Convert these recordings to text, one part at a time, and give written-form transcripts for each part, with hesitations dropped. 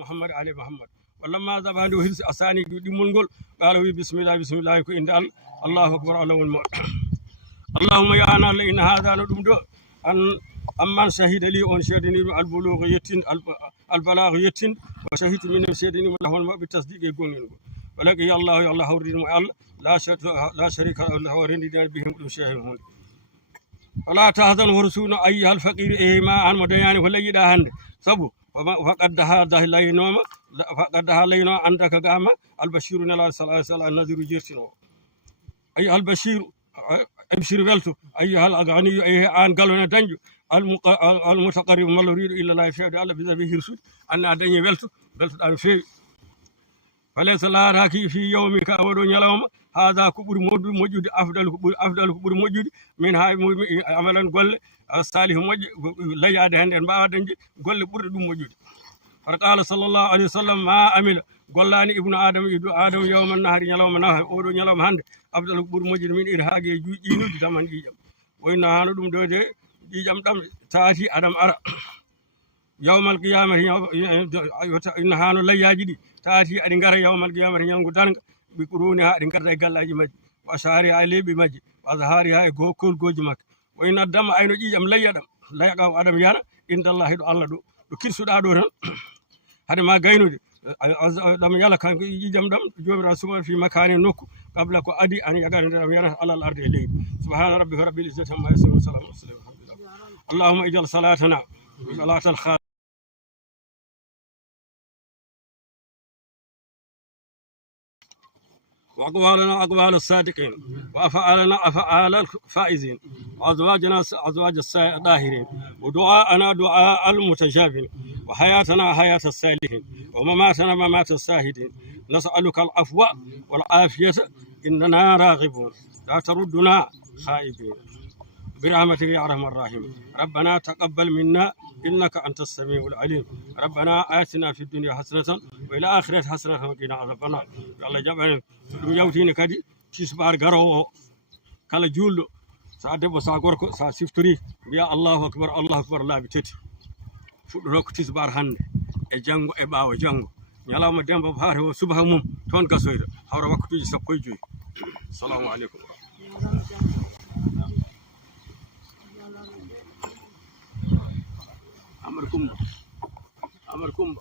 محمد علي محمد ولما ذهب عنده هرس أساني دمونغول قالوا بسم الله بسم الله إن الله أكبر الله الموت اللهم يا أنا إن هذا ندم أن أمن شهد لي أن شهدني البلوغ يتين البلاغ يتين وشهدت من شهدني وله بالتصديق يقولون ولكن يا الله هورين لا شريك له هورين بهم المشاهدون ولا تحزن ورسولنا أيها الفقير ما عن مديان ولا يدهن سبو فقد هذا لينوما فقد لينا عندك قام البشير نلا صلى الله عليه وسلم النذير جيرتنا أيها البشير ابشر بلتو أيها الأغني أيها أن قالوا دنجو المتقرب ما يريد إلا لا يفعل الله بذبه رسول أن أدني بلتو أن في فليس لا راكي في يومك أود يلوم هذا كبر موجود أفضل كبر موجود من هاي عملا قل الصالح موجود لا يدهن بعد قل برد موجود فقال صلى الله عليه وسلم ما عمل قلاني ابن آدم يوم النهر يلوم نهر أود يلوم هند أفضل كبر موجود من إرهاق يجينو تمن جيجم وإن هانو دودي جيجم دم تاتي أدم أرى يوم القيامة إن هانو لا يجدي تاتي أدنغار يوم القيامة ينغو دانغ بقرونها أدنغار رجال مجي وشارها علي بمجي وظهارها كل جوجمك وإن الدم أين جيجم لا يدم لا يقع أدم يانا إن الله الله دو كيرسو دادو هذا ما غينو دم يلا كان يجم دم جوم رسول في مكان نوك قبل كو أدي أن يقال دم يانا على الأرض إليه سبحان ربك رب العزة عما يصفون وسلام اللهم اجعل صلاتنا صلاة الخاتم وأقوالنا أقوال الصادقين وأفعالنا أفعال الفائزين وأزواجنا أزواج الطاهرين ودعاءنا دعاء المتجابين وحياتنا حياة الصالحين ومماتنا ممات الشاهدين نسألك العفو والعافية إننا راغبون لا تردنا خائبين برحمتك يا أرحم الراحمين ربنا تقبل منا إنك أنت السميع العليم ربنا آتنا في الدنيا حسنة وإلى آخرة حسنة وقنا عذاب النار الله جبنا يوتيني كدي تسبار غرو كلا جولو سادبو ساغوركو سا سيفتري يا الله أكبر لا بتتي فدروك تسبار هن e jango e baawo jango nyalama demba baare o subha mum ton gasoydo hawra waktuji sappo e joyi assalamu aleykum Amar Kumba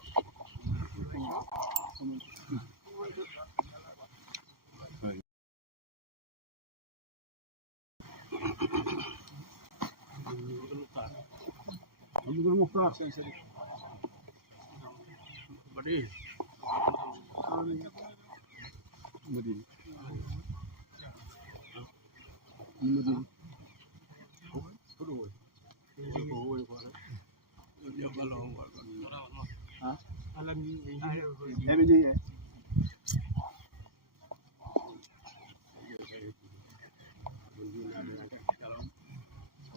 Badi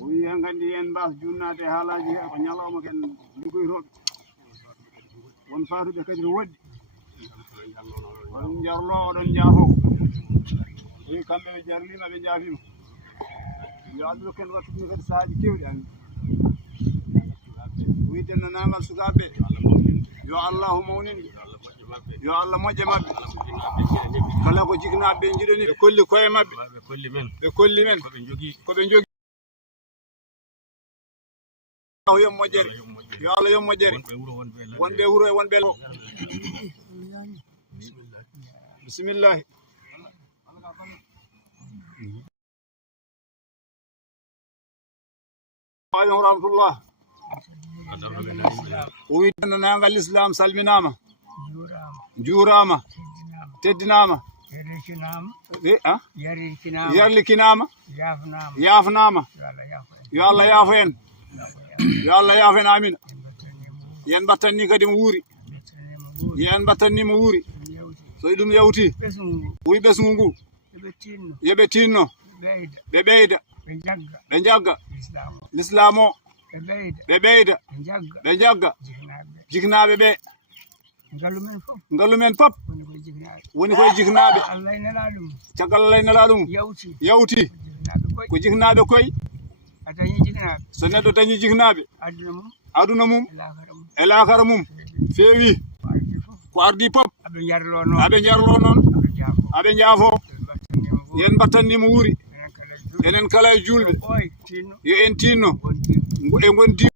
wi ngandi en mbas junnade haalaji he ko nyalawma ken ligoytoɓe won faatuɓe kadi no woɗɗi on jarlo oɗon jaafo wi kamɓe ɓe jarlima ɓe jaafima yo Allah ken wattudini kadi saahaji kewɗi an wi dennanagal sukaɓe yo Allahu mawnin yo Allah moƴƴe mabɓe kala ko jignaɓe ɓe jiɗani ɓe kolli koye mabɓe ɓe kolli men koɓe jogui yo moƴƴere yo Allah yo moƴƴere wonɓe wuro e wonɓe bisimillahi aleykum rahmatullah o wi dennanagal l'islam salminama juurama teddinama yarlikinama yafnama yo Allah yaafo en yo Allah yaafo en amina yen battanni kadi mo wuuri yen battanni mo wuuri so ɗum yawti wi ɓesgu ngu yoɓe tinno ɓe ɓeyda ɓe jagga l'islam o ɓe ɓeyda ɓe jagga jignaɓe ɓe ngalumen pop woni koye jignaɓe caggal Allah nela ɗum yawti ko jignaɓe koye so neɗɗo dañi jignaɓe aduna mum e lakara mum feewi ko ardi pop aɓe jarlo noon aɓe jaafo yen mbattannimo wuuri enen kala e julɓe yo en tinno e gondi